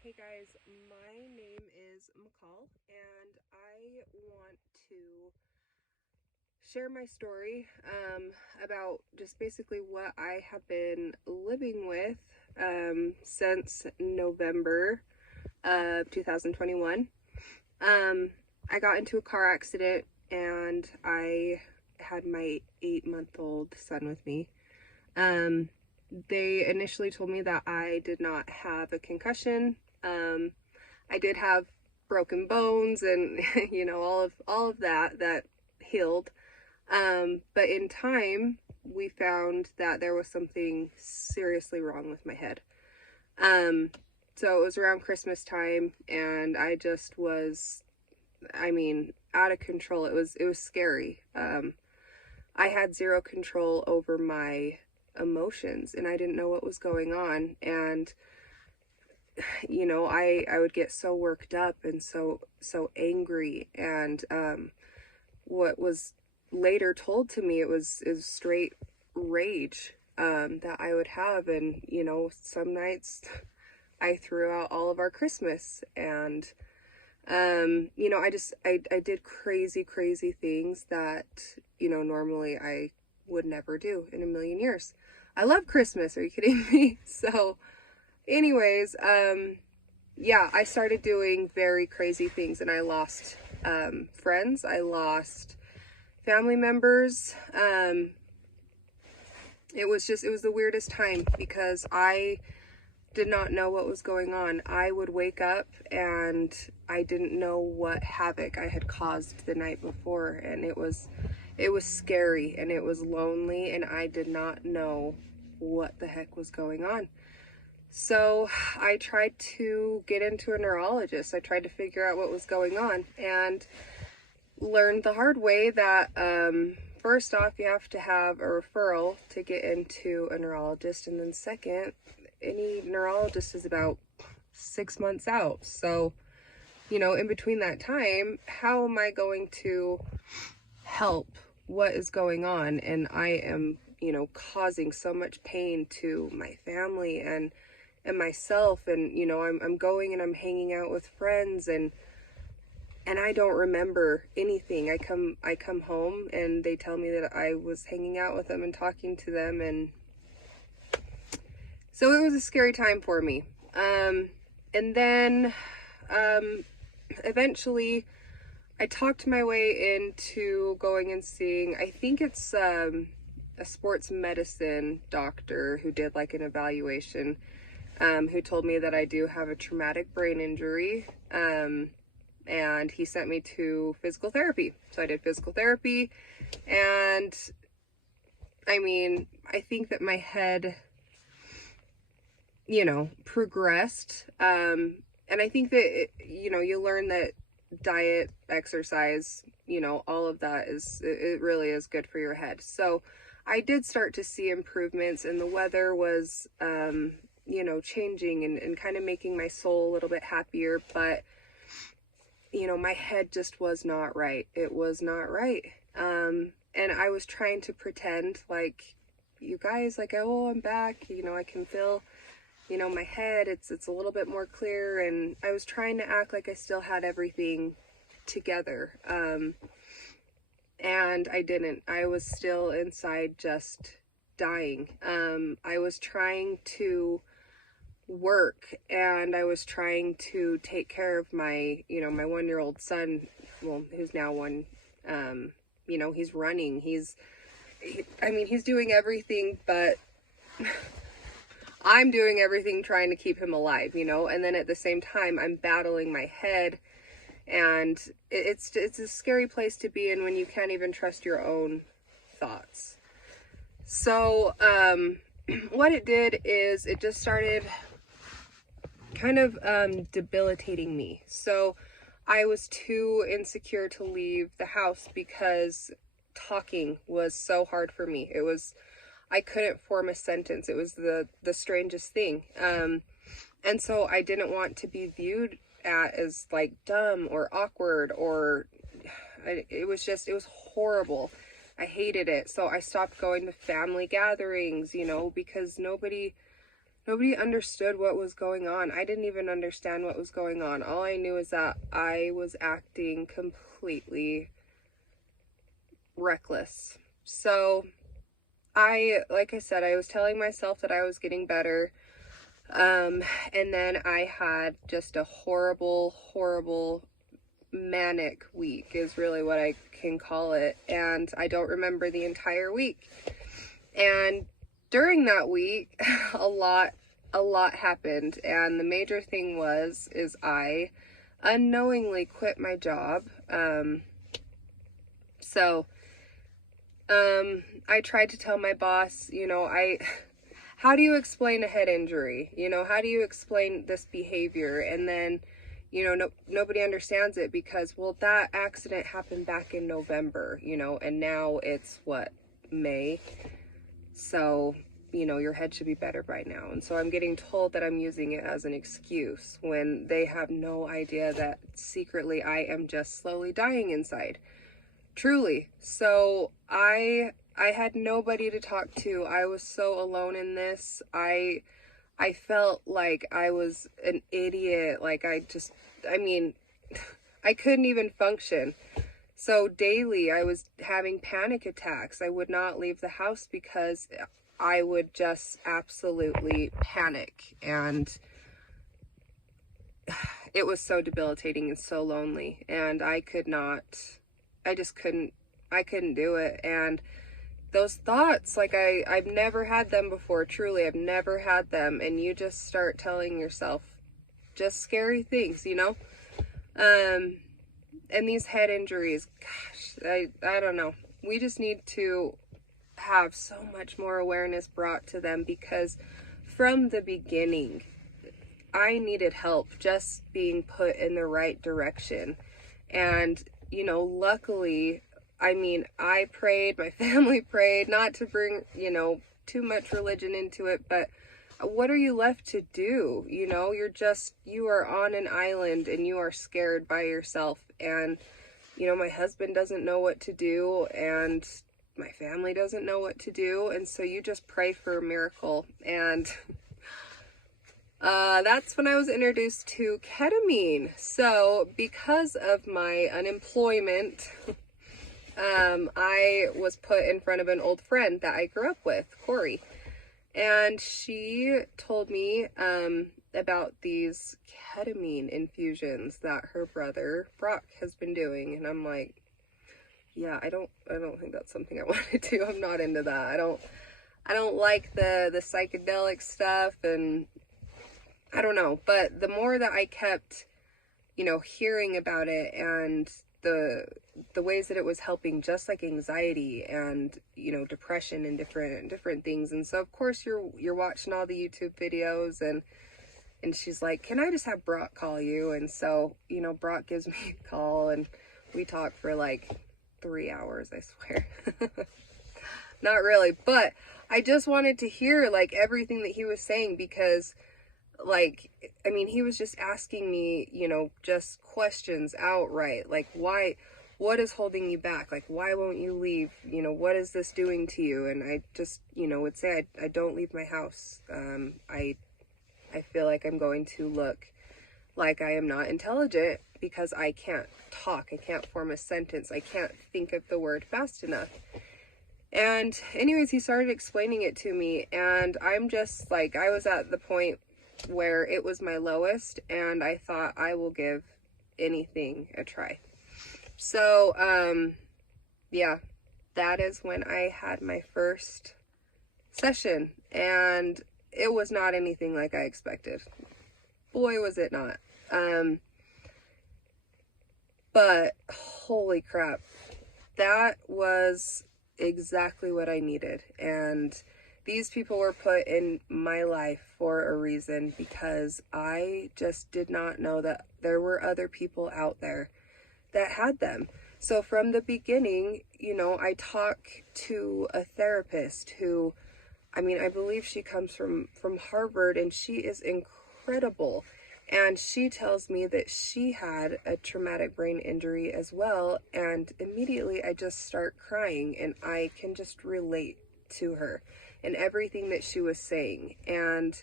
Hey guys, my name is McCall, and I want to share my story about just basically what I have been living with since November of 2021. I got into a car accident and I had my 8-month-old son with me. Um, they initially told me that I did not have a concussion. I did have broken bones and all of that healed. But in time, we found that there was something seriously wrong with my head. Um, so it was around Christmas time, and I just was, out of control. It was scary. I had zero control over my emotions, and I didn't know what was going on. And I would get so worked up and so angry, and what was later told to me, is straight rage that I would have. And some nights I threw out all of our Christmas, and I did crazy things that normally I would never do in a million years. I love Christmas, are you kidding me? So anyways, yeah, I started doing very crazy things, and I lost friends. I lost family members. It was the weirdest time because I did not know what was going on. I would wake up and I didn't know what havoc I had caused the night before, and it was scary, and it was lonely, and I did not know what the heck was going on. So I tried to get into a neurologist. I tried to figure out what was going on, and learned the hard way that first off, you have to have a referral to get into a neurologist, and then second, any neurologist is about 6 months out. So in between that time, how am I going to help what is going on? And I am causing so much pain to my family and myself. And I'm going and I'm hanging out with friends, and I don't remember anything. I come home and they tell me that I was hanging out with them and talking to them, and so it was a scary time for me. And then eventually I talked my way into going and seeing, I think it's a sports medicine doctor who did like an evaluation, who told me that I do have a traumatic brain injury. And he sent me to physical therapy. So I did physical therapy, and I think that my head, progressed. And I think that, you learn that diet, exercise, all of that it really is good for your head. So I did start to see improvements, and the weather was, changing and kind of making my soul a little bit happier. But my head just was not right. It was not right. And I was trying to pretend like, you guys, like, oh, I'm back. I can feel, my head. It's a little bit more clear. And I was trying to act like I still had everything together. And I didn't. I was still inside just dying. I was trying to work, and I was trying to take care of my 1-year-old son, well, who's now one. He's running, he's doing everything, but I'm doing everything trying to keep him alive, and then at the same time I'm battling my head, and it's a scary place to be in when you can't even trust your own thoughts. So what it did is it just started kind of debilitating me. So I was too insecure to leave the house because talking was so hard for me. I couldn't form a sentence. It was the strangest thing. And so I didn't want to be viewed as like dumb or awkward, or it was horrible. I hated it. So I stopped going to family gatherings, because nobody nobody understood what was going on. I didn't even understand what was going on. All I knew is that I was acting completely reckless. So like I said, I was telling myself that I was getting better. And then I had just a horrible, horrible manic week is really what I can call it. And I don't remember the entire week. And during that week, a lot happened. And the major thing is I unknowingly quit my job. I tried to tell my boss, how do you explain a head injury? How do you explain this behavior? And then, nobody understands it because, well, that accident happened back in November, and now it's what, May? So, your head should be better by now. And so I'm getting told that I'm using it as an excuse when they have no idea that secretly I am just slowly dying inside. Truly. So I had nobody to talk to. I was so alone in this. I felt like I was an idiot. Like I couldn't even function. So daily I was having panic attacks. I would not leave the house because I would just absolutely panic, and it was so debilitating and so lonely, and I just couldn't do it. And those thoughts, like I've never had them before. Truly, I've never had them. And you just start telling yourself just scary things, and these head injuries, gosh, I don't know. We just need to have so much more awareness brought to them, because from the beginning, I needed help just being put in the right direction. And, luckily, I prayed, my family prayed, not to bring, too much religion into it, but what are you left to do? You are on an island and you are scared by yourself. And, my husband doesn't know what to do, and my family doesn't know what to do. And so you just pray for a miracle. And that's when I was introduced to ketamine. So because of my unemployment, I was put in front of an old friend that I grew up with, Corey. And she told me about these ketamine infusions that her brother Brock has been doing. And I'm like, yeah, I don't think that's something I want to do. I'm not into that. I don't like the psychedelic stuff, and I don't know. But the more that I kept, hearing about it, and the ways that it was helping, just like anxiety and, depression and different things. And so of course you're watching all the YouTube videos, and she's like, can I just have Brock call you? And so, Brock gives me a call, and we talk for like 3 hours, I swear. Not really, but I just wanted to hear like everything that he was saying, because he was just asking me, just questions outright, like, why, what is holding you back? Like, why won't you leave? What is this doing to you? And I just, would say, I don't leave my house. I feel like I'm going to look like I am not intelligent because I can't talk. I can't form a sentence. I can't think of the word fast enough. And anyways, he started explaining it to me, and I'm just like, I was at the point where it was my lowest, and I thought, I will give anything a try. So, yeah, that is when I had my first session, and it was not anything like I expected. Boy, was it not. But holy crap, that was exactly what I needed. And these people were put in my life for a reason, because I just did not know that there were other people out there that had them. So from the beginning, I talk to a therapist who, I believe she comes from Harvard, and she is incredible. And she tells me that she had a traumatic brain injury as well. And immediately I just start crying, and I can just relate to her and everything that she was saying. And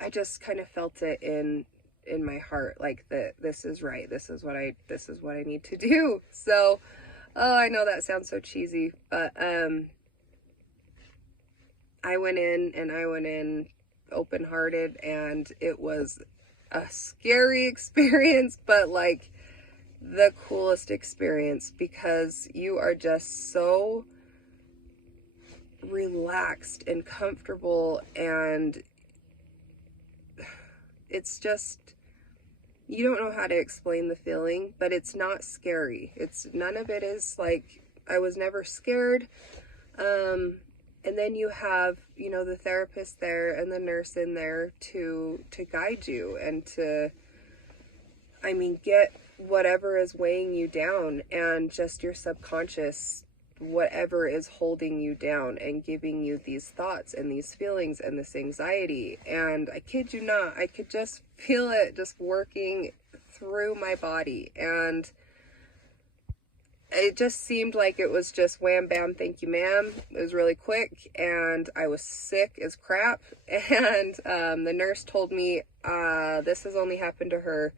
I just kind of felt it in my heart, like that this is right. This is what I need to do. So, oh, I know that sounds so cheesy, but I went in open-hearted, and it was a scary experience, but like the coolest experience, because you are just so relaxed and comfortable, and it's just, you don't know how to explain the feeling, but it's not scary. It's none of it is like, I was never scared. And then you have, you know, the therapist there and the nurse in there to guide you and to, I mean, get whatever is weighing you down, and just your subconscious, whatever is holding you down and giving you these thoughts and these feelings and this anxiety. And I kid you not, I could just feel it just working through my body, and it just seemed like it was just wham bam thank you ma'am. It was really quick, and I was sick as crap. And the nurse told me this has only happened to her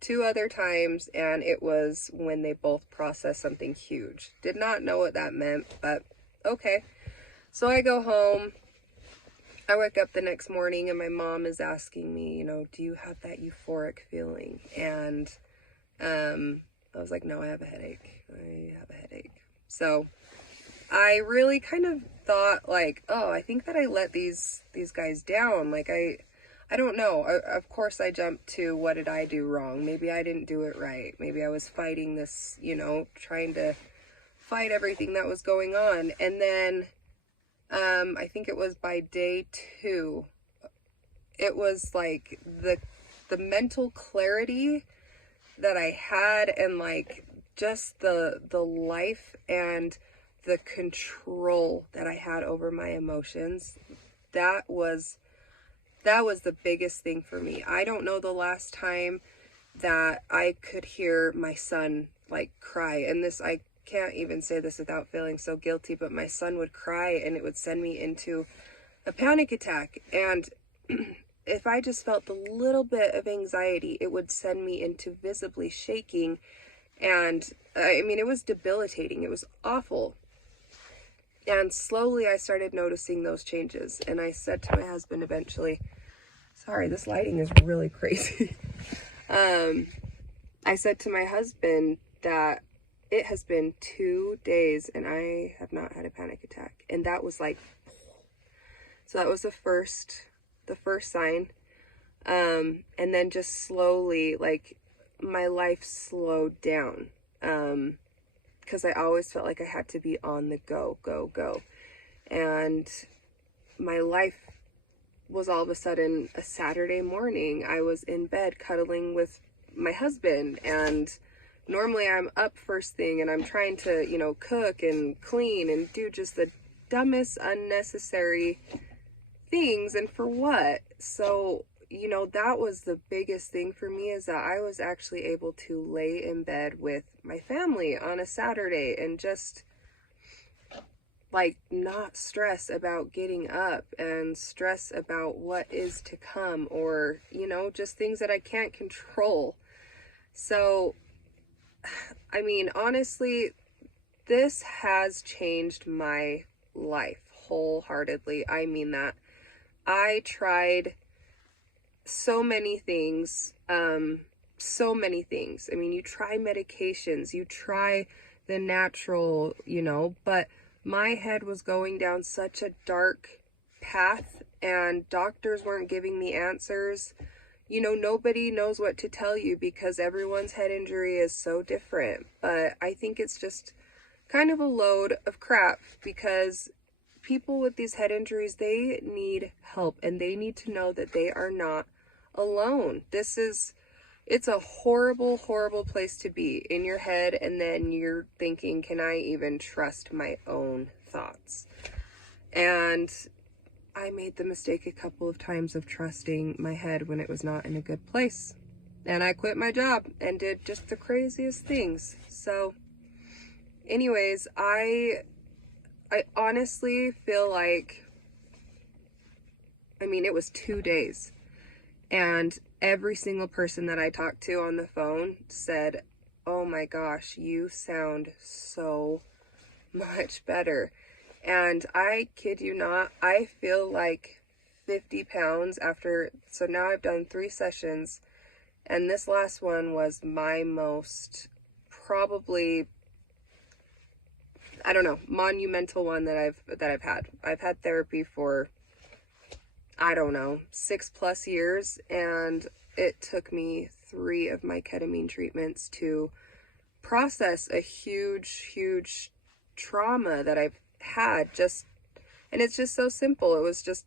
2 other times, and it was when they both processed something huge. Did not know what that meant, but okay. So I go home. I wake up the next morning, and my mom is asking me, you know, do you have that euphoric feeling? And I was like, no, I have a headache. I have a headache. So I really kind of thought like, oh, I think that I let these guys down. Like, I don't know. Of course I jumped to, what did I do wrong? Maybe I didn't do it right. Maybe I was fighting this, you know, trying to fight everything that was going on. And then I think it was by day 2, it was like the mental clarity that I had, and like just the life and the control that I had over my emotions. That was the biggest thing for me. I don't know the last time that I could hear my son like cry, and this, I can't even say this without feeling so guilty, but my son would cry and it would send me into a panic attack. And if I just felt a little bit of anxiety, it would send me into visibly shaking. And I mean, it was debilitating. It was awful. And slowly I started noticing those changes. And I said to my husband eventually, sorry, this lighting is really crazy. I said to my husband that it has been 2 days and I have not had a panic attack. And that was like, so that was the first sign. And then just slowly, like, my life slowed down. Because I always felt like I had to be on the go. And my life was all of a sudden a Saturday morning. I was in bed cuddling with my husband, and normally I'm up first thing and I'm trying to, you know, cook and clean and do just the dumbest, unnecessary things, and for what? So, you know, that was the biggest thing for me, is that I was actually able to lay in bed with my family on a Saturday and just like not stress about getting up and stress about what is to come, or, you know, just things that I can't control. So, I mean, honestly, this has changed my life wholeheartedly. I mean that. I tried so many things, so many things. I mean, you try medications, you try the natural, you know, but my head was going down such a dark path, and doctors weren't giving me answers. You know, nobody knows what to tell you because everyone's head injury is so different. But I think it's just kind of a load of crap, because people with these head injuries, they need help, and they need to know that they are not alone. It's a horrible, horrible place to be in your head, and then you're thinking, can I even trust my own thoughts? And I made the mistake a couple of times of trusting my head when it was not in a good place. And I quit my job and did just the craziest things. So anyways, I honestly feel like, I mean, it was 2 days. And every single person that I talked to on the phone said, oh my gosh, you sound so much better. And I kid you not, I feel like 50 pounds after, so now I've done 3 sessions, and this last one was my most, probably, I don't know, monumental one that I've had. I've had therapy for, I don't know, 6+ years, and it took me 3 of my ketamine treatments to process a huge trauma that I've had. And it's just so simple. It was just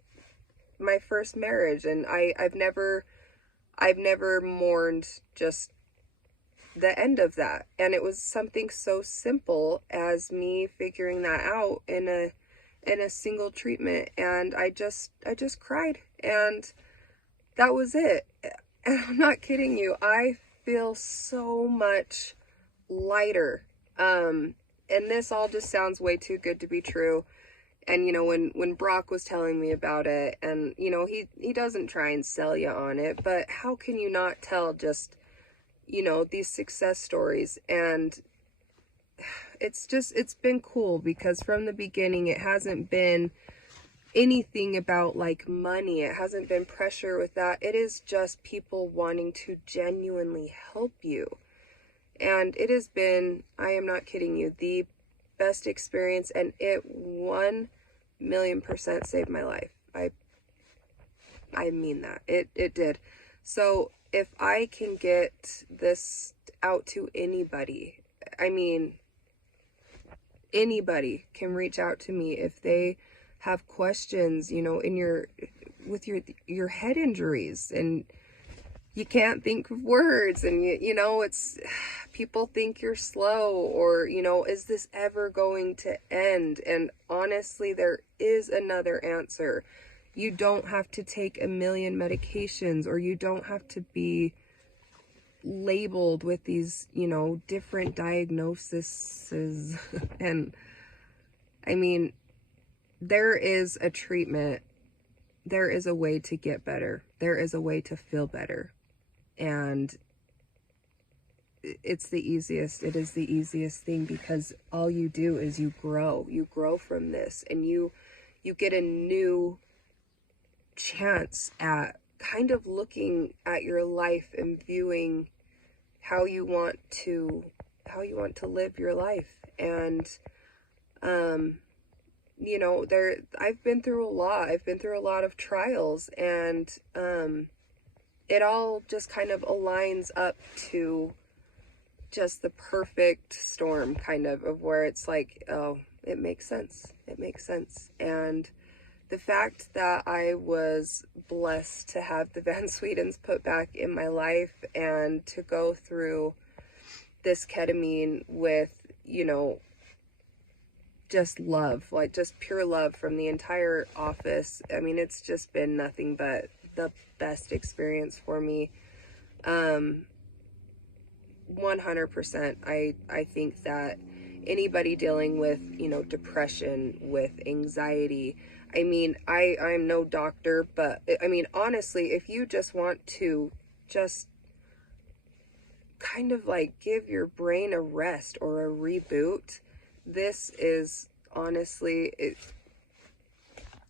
my first marriage, and I've never mourned just the end of that. And it was something so simple as me figuring that out in a single treatment, and I just cried, and that was it. And I'm not kidding you, I feel so much lighter. And this all just sounds way too good to be true. And you know, when Brock was telling me about it, and you know, he doesn't try and sell you on it, but how can you not tell just, you know, these success stories? And it's been cool, because from the beginning it hasn't been anything about like money. It hasn't been pressure with that. It is just people wanting to genuinely help you. And it has been, I am not kidding you, the best experience, and it 1,000,000% saved my life. I mean that. It did. So if I can get this out to anybody, I mean, anybody can reach out to me if they have questions, you know, with your head injuries, and you can't think of words, and you know, it's, people think you're slow, or, you know, is this ever going to end? And honestly, there is another answer. You don't have to take 1,000,000 medications, or you don't have to be labeled with these, you know, different diagnoses. And I mean, there is a treatment, there is a way to get better, there is a way to feel better. And it is the easiest thing, because all you do is you grow from this, and you get a new chance at kind of looking at your life and viewing how you want to live your life. And you know, I've been through a lot of trials, and it all just kind of aligns up to just the perfect storm, kind of where it's like, oh, it makes sense. And the fact that I was blessed to have the Van Swedens put back in my life, and to go through this ketamine with, you know, just love, like just pure love from the entire office. I mean, it's just been nothing but the best experience for me. 100%. I think that anybody dealing with, you know, depression, with anxiety, I mean, I'm no doctor, but I mean, honestly, if you just want to just kind of like give your brain a rest or a reboot, this is honestly,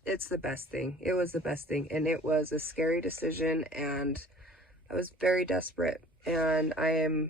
it's the best thing. It was the best thing, and it was a scary decision, and I was very desperate, and I am